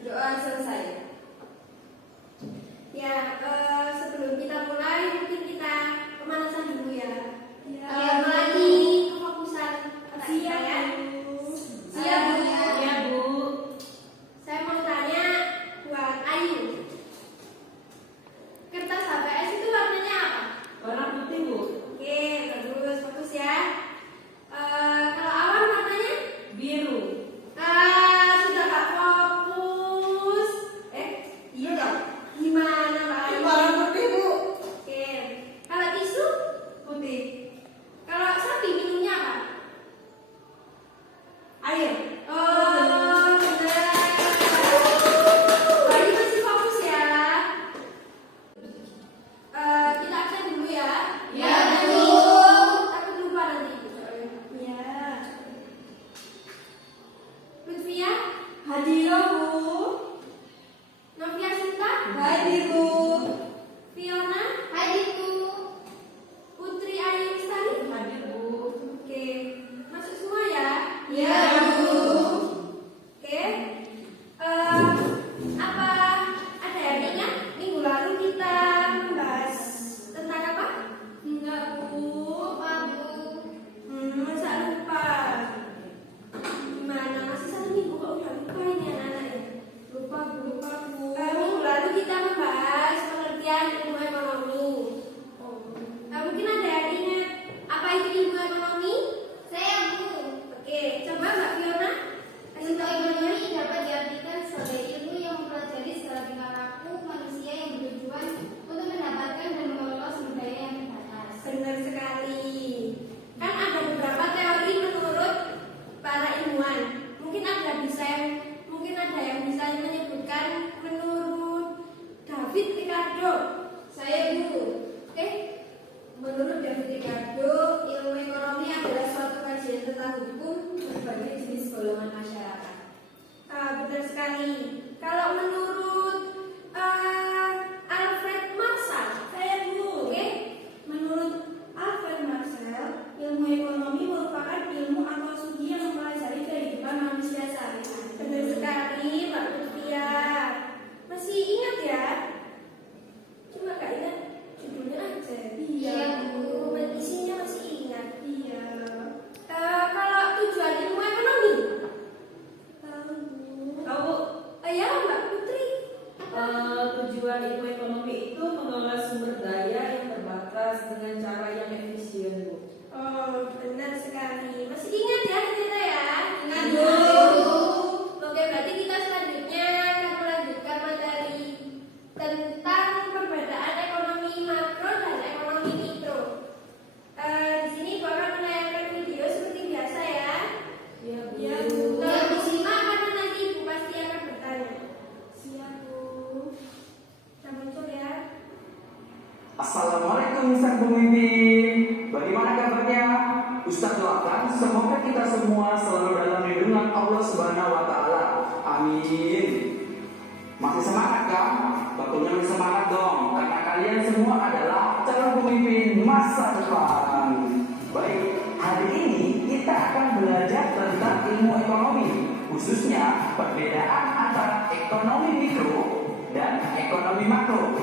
Doa selesai. Ya, sebelum kita mulai mungkin kita pemanasan dulu ya. Melatih kefokusan otak kita ya. Siap Bu. Ya Bu. Saya mau tanya buat Ayu. Kertas HVS itu warnanya apa? Warna putih Bu. Oke, terus fokus ya. Kalau awan warnanya? Biru. Sudah gak fokus. Iya dong. Gimana Pak Ayu? Warna putih Bu. Oke. Kalau tisu? Putih. Kalau sapi minumnya apa? Air. Oh, benar. Bayi masih fokus ya. Kita absen dulu ya. Ya, Bu. Takut lupa nanti. Ya. Lutfia, Hadir Bu. Novia Sinta, Hadir Bu. Fiona, Putri Ayu Lestari. Hadir Bu. Oke, masuk semua ya. Ya, Bu. Oke. Apa ada yang ingat minggu lalu kita membahas tentang apa? Enggak Bu. Masa lupa? Gimana? Masih satu minggu kok udah lupa ini anak-anak ya? Lupa Bu. Minggu lalu kita membahas pengertian ilmu ekonomi. Mungkin ada yang ingat apa itu ilmu ekonomi? Oke, coba Mbak Fiona kasih tahu ilmunya. dapat diartikan sebagai ilmu yang mempelajari segala tingkah laku manusia yang bertujuan untuk mendapatkan dan mengelola sumber daya yang terbatas. Benar sekali. Kan ada beberapa teori menurut para ilmuwan. Mungkin ada yang bisa menyebutkan menurut David Ricardo. Saya Bu. Oke. Menurut David Ricardo, ilmu ekonomi adalah suatu kajian tentang hukum berbagai jenis golongan masyarakat. Benar sekali. Kalau menurut Alfred Marshall, saya Bu. Oke. Menurut Alfred Marshall, ilmu ekonomi merupakan ilmu atau studi yang mempelajari kehidupan manusia sehari-hari. Benar sekali, Mbak Lutfia. Masih ingat ya? Cuma nggak ingat judulnya aja. Iya, Bu. Isinya masih ingat. Iya. Kalau tujuan ilmu ekonomi? Tahu Bu. Tahu Bu. Ya, Mbak Putri. Tujuan ilmu ekonomi itu mengelola sumber daya yang terbatas dengan cara yang efisien Bu. Oh, benar sekali. Masih ingat ya ternyata ya? Ingat Bu. Oke, berarti kita selanjutnya akan melanjutkan materi tentang perbedaan ekonomi makro dan ekonomi mikro. Di sini Ibu akan menayangkan video seperti biasa ya. Iya Bu. Ya, Bu. Tolong disimak karena nanti Ibu pasti akan bertanya. Siap Bu. Kita muncul ya. Assalamualaikum Ustaz Pemimpin. Bagaimana kabarnya? Ustaz doakan semoga kita semua selalu dalam lindungan Allah Subhanahu wa taala. Amin. Masih semangat kan? Tentunya masih semangat dong, karena kalian semua adalah calon pemimpin masa depan. Baik, hari ini kita akan belajar tentang ilmu ekonomi, khususnya perbedaan antara ekonomi mikro dan ekonomi makro.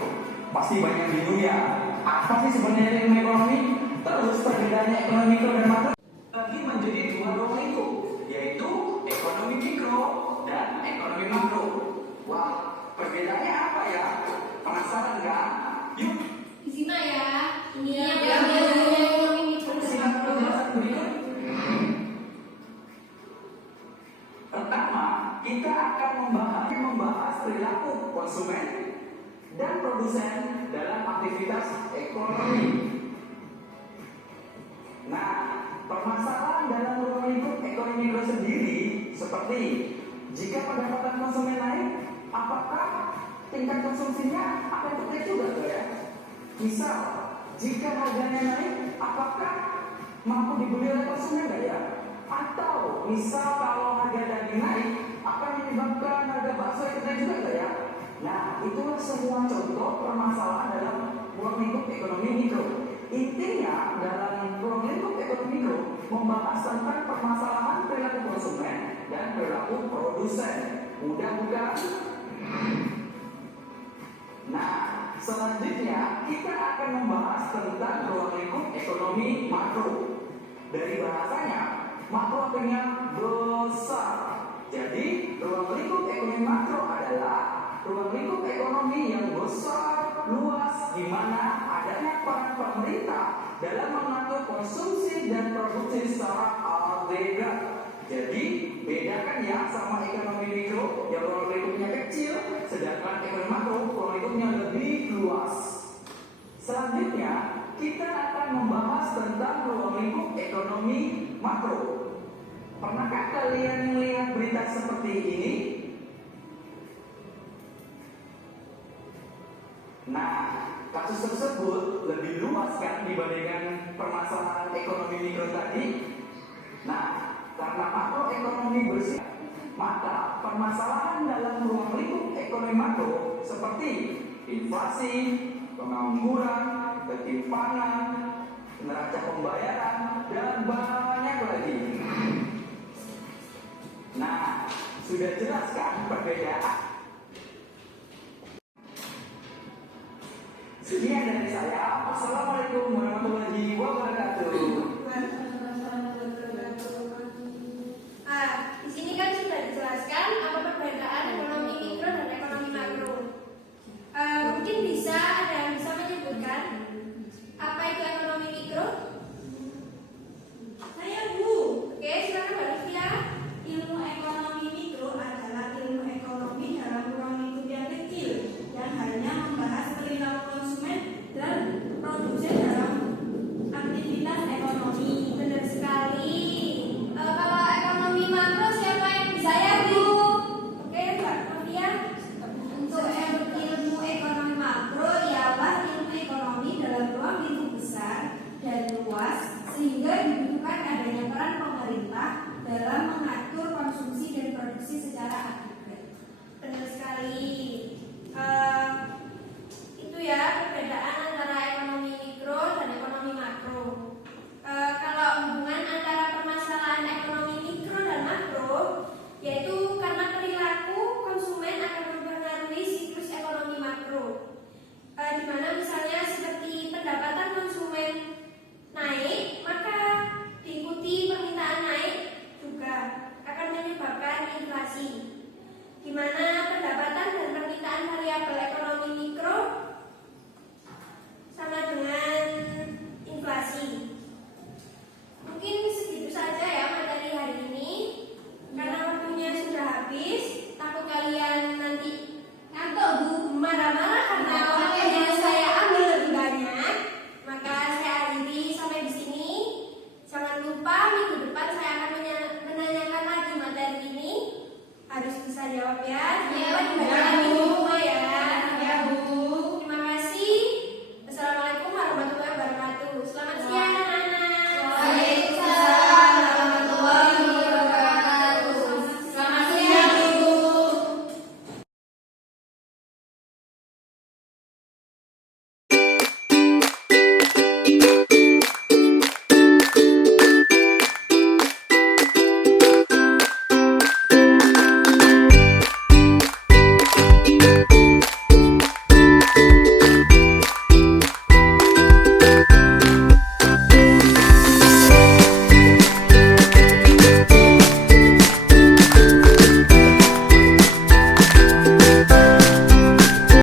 Pasti banyak bingung ya, apa sih sebenarnya ilmu ekonomi? Terus perbedaannya ekonomi mikro dan makro bagi menjadi dua ruang lingkup, yaitu ekonomi mikro dan ekonomi makro. Wah, perbedaannya apa ya? Penasaran nggak? Yuk, Disimak ya. Ini Iya, yang Bu. ekonomi mikro dan simak makro. penjelasan berikut. Pertama, kita akan membahas perilaku konsumen dan produsen dalam aktivitas ekonomi. Nah, permasalahan dalam ruang lingkup ekonomi mikro sendiri seperti jika pendapatan konsumen naik, apakah tingkat konsumsinya akan terus juga ya? Misal, jika harganya naik, apakah mampu dibeli oleh konsumen nggak ya? Atau misal kalau harga daging naik, akan menyebabkan harga bakso ikut naik juga nggak ya? Nah, itulah semua contoh permasalahan dalam ruang lingkup ekonomi mikro. Intinya dalam ruang lingkup ekonomi mikro membahas tentang permasalahan perilaku konsumen dan perilaku produsen. Mudah bukan? selanjutnya kita akan membahas tentang ruang lingkup ekonomi makro. Dari bahasanya, makro artinya besar. Jadi, ruang lingkup ekonomi makro adalah ruang lingkup ekonomi yang besar, luas, di mana adanya peran pemerintah dalam mengatur konsumsi dan produksi secara agregat. Jadi, bedakan ya sama ekonomi mikro yang ruang lingkupnya kecil, sedangkan ekonomi makro ruang lingkupnya lebih luas. Selanjutnya, kita akan membahas tentang ruang lingkup ekonomi makro. Pernahkah kalian melihat berita seperti ini? Nah, kasus tersebut lebih luas kan dibandingkan permasalahan ekonomi mikro tadi. Nah, karena makroekonomi bersih, maka permasalahan dalam ruang lingkup ekonomi makro seperti inflasi, pengangguran, ketimpangan, neraca pembayaran, dan banyak lagi. Nah, sudah jelas kan perbedaan? Sekian dari saya. Assalamualaikum warahmatullahi wabarakatuh. Di sini kan sudah dijelaskan apa perbedaan ekonomi mikro dan ekonomi makro. Mungkin ada yang bisa menyebutkan apa itu ekonomi mikro? Saya Bu. Oke, silakan Mbak Livia. Ilmu ekonomi mikro adalah ilmu ekonomi dalam ruang lingkup yang kecil yang hanya membahas perilaku konsumen dan produsen dalam aktivitas ekonomi. Benar sekali. Kalau ekonomi makro siapa yang bisa? Saya Bu. Oke, Mbak Livia. Untuk ilmu ekonomi makro ialah ilmu ekonomi dalam ruang lingkup besar dan luas sehingga dibutuhkan adanya peran pemerintah dalam mengatur konsumsi dan produksi secara agregat. Benar sekali. Itu ya perbedaan antara ekonomi mikro dan ekonomi makro. Kalau hubungan antara permasalahan ekonomi mikro dan makro, yaitu karena perilaku konsumen akan mempengaruhi siklus ekonomi makro. Di mana misalnya seperti pendapatan konsumen naik, maka diikuti permintaan naik juga akan menyebabkan inflasi. Di mana pendapatan dan permintaan variabel ekonomi mikro sama dengan inflasi. Mungkin segitu saja ya materi hari ini. Karena waktunya sudah habis, takut kalian nanti ngantuk Bu, marah-marah karena waktunya saya ambil lebih banyak. Maka saya akhiri sampai di sini. Jangan lupa minggu depan saya akan menanyakan lagi materi ini. Harus bisa jawab ya. Ya, Jangan lupa dibaca Bu. lagi.